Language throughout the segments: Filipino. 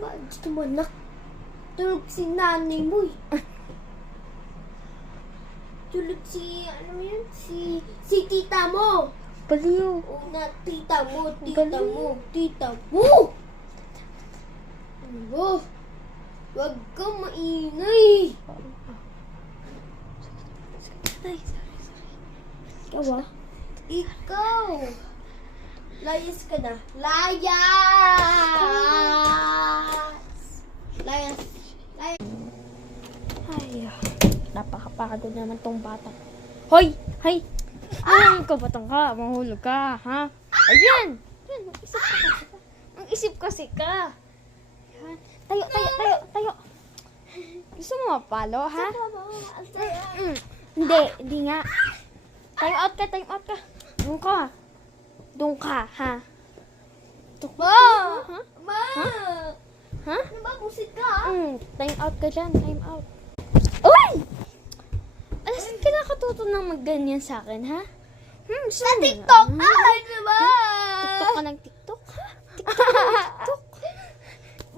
ba gusto mo, anak? Tulog si nanay mo eh. Tulog si, ano mo yun? Si tita mo. Baliw. Oo na, tita mo. Ano? Wag kang maingay. Ikaw ah. Ikaw. Layas ka na. Layas. Ay, napakapagod naman tong bata. Hoy! Hay! Ano ka, batang ka? Mahulog ka, ha? Ayan! Yan, mag-isip kasi ka. Yan. Tayo. Gusto mo mapalo, ha? Hindi nga. Time out ka. Doon ka, ha? Ma! Ha? Ma! Ha? Ano ba? Busit ka? Time out ka dyan, time out. Uy! Alas ka nakatuto ng magganyan sa akin, ha? Sa TikTok! Ano ba? TikTok ka ng TikTok, ha? TikTok.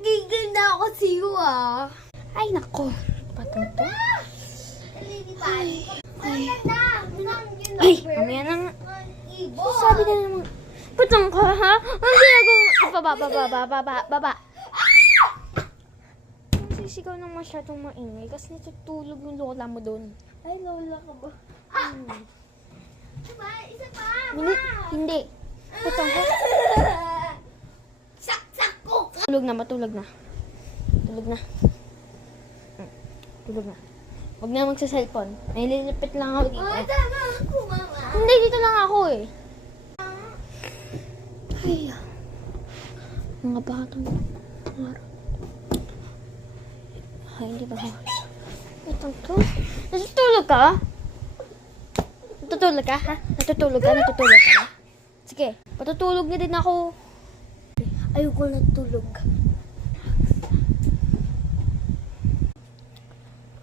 Gigil na ako sa iyo, ah. Ay, nako. Patang to. Ay, mamaya nang... Sabi na naman. Patang ka, ha? Ang ginagawa mo. Baba. Sisigaw ng masyadong maingay kasi natutulog yung lola mo doon. Ay, lola ka ba? Isa pa! Hindi. Patang ka. Saksak ko! Matulog na. Huwag na magsa-cellphone. Nililipit lang ako dito. Tama ako, mama. Hindi, dito lang ako eh. Ay, mga batang araw. Ay, hindi ba? Itong to. Natutulog ka? Natutulog ka, ha? Natutulog ka ba? Sige, patutulog na din ako. Ayoko natulog.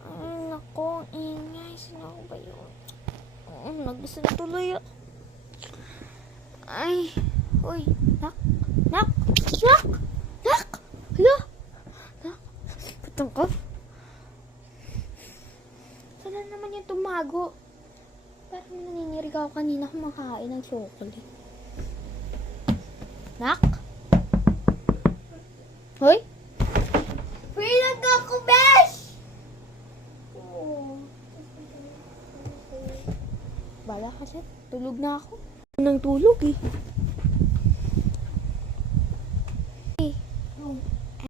Ay, naku, ang ingay. Sino ba yun? Nagusto na tuloy. Ay, uy, nak. Hala, nak. Putang ka. Sana naman yung tumago. Parang naninirig ako kanina kumakain ng chocolate. Nak? Hoy? Pinag ako, besh! Bala kasi, tulog na ako. Nang tulog eh.